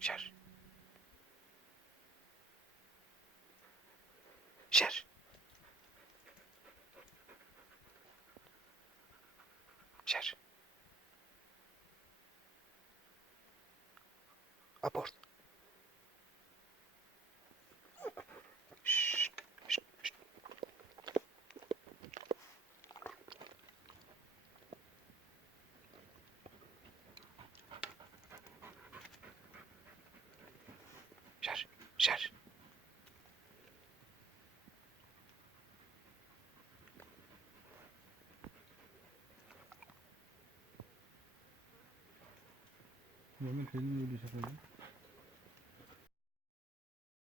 Şer. Şer. Şer. Abort. Şşt, şşt, şşt. Şer. Şer. Yemin kendini öyle şakacı.